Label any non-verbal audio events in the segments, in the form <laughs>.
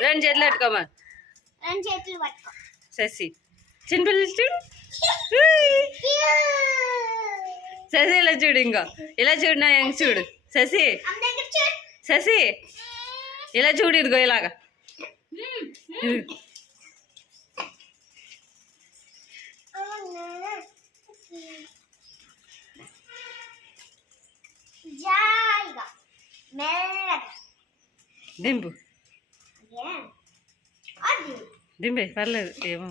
రెండు చేతులు పెట్టుకోమా? రెండు చేతులు పట్టుకో. శశి. చిన్నపిల్లలు చూడు. శశి ఇలా చూడు ఇంకో. ఇలా చూడు నా యంగ్ చూడు. శశి. శశి. ఇలా చూడు ఇదిగో ఇలాగా. జాయిగా. మెల్లగా. దింపు. అదే పర్లేదు ఏమో.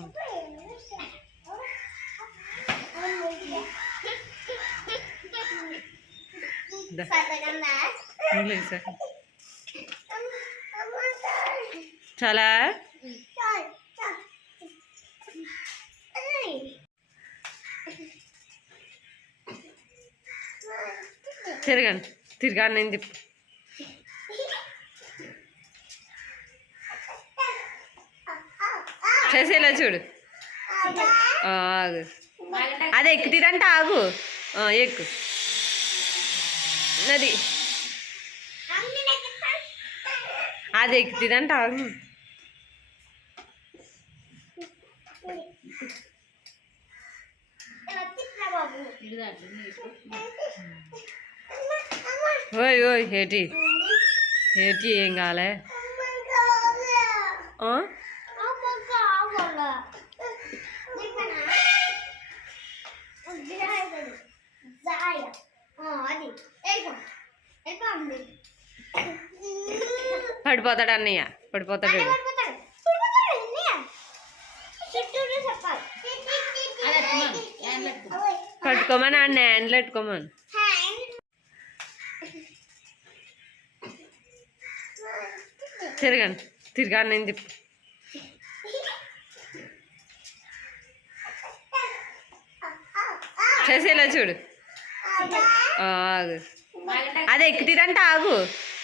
చాలా? తిరగండి తిరగాను నేను తిప్పు చేసేలా చూడు. ఆగు. అది ఎక్కుతీరంటే ఆగు. ఎక్కు. అది అది ఎక్కుతీరంటే ఆగు. ఓయ్ ఓయ్ ఏటి? ఏటి ఏం కాలే? పడిపోతాడు అన్నయ్య. పడిపోతాడు. పట్టుకోమని. అన్న హ్యాండ్లు పెట్టుకోమని. తిరగండి తిరగాను నేను తిప్పు. చేసి ఇలా చూడు. ఆగు. అది ఎక్కుతిదంటే ఆగు.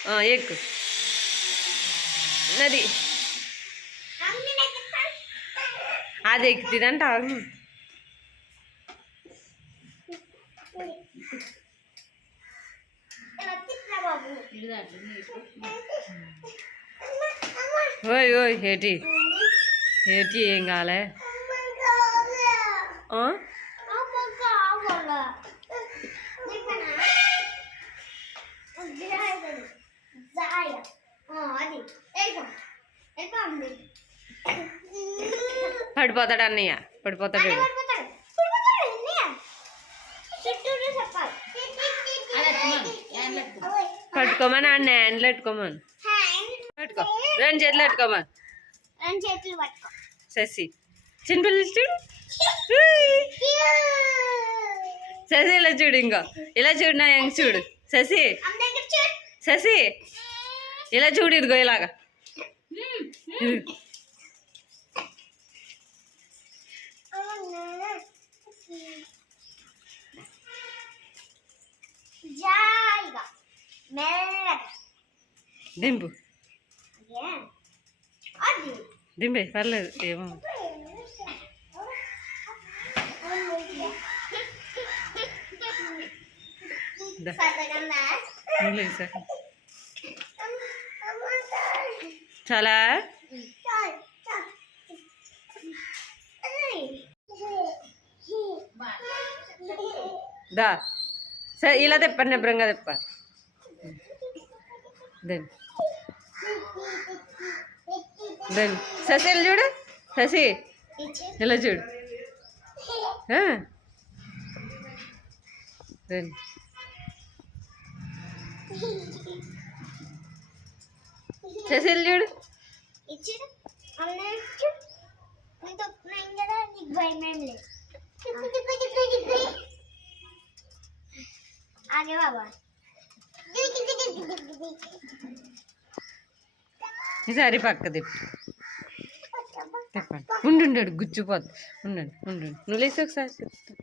ఆ, ఎక్కు. నది. అది ఎక్కుతుందంట ఆగు ఓయ్ ఓయ్ ఏటి? ఏటి ఏం కాలే? పడిపోతాడు అన్నయ్య. పడిపోతాడు. పట్టుకోమని అన్న హ్యాండ్లు పెట్టుకోమని పెట్టుకో. రెండు చేతులు పెట్టుకోమని. రెండు చేతులు పట్టుకో. శశి. చిన్నపిల్లలు చూడు. శశి ఇలా చూడు ఇంకో. ఇలా చూడు నా యంగ్ చూడు. శశి. శశి. ఇలా చూడు ఇదిగో ఇలాగా. దింపు. దింపే పర్లేదు ఏమో. <laughs> సార్. చాలా దా. సరే ఇలా తెప్పండి నెబ్బరంగా తెప్ప. దెన్ దెన్ శశి ఇలా చూడు? శశి ఇలా చూడు? దెన్ శశి చూడు? చూడు ఇచ్చిన అన్నట్టు నేను తొక్కున్నాను కదా నీకు భయం ఏం లేదు ఆగే బాబా ఈసారి పక్క తిప్పు చెప్పండి ఉండు ఉండు గుచ్చిపోద్ది ఉండండి ఉండండి నువ్వు లేచి ఒకసారి చెప్తా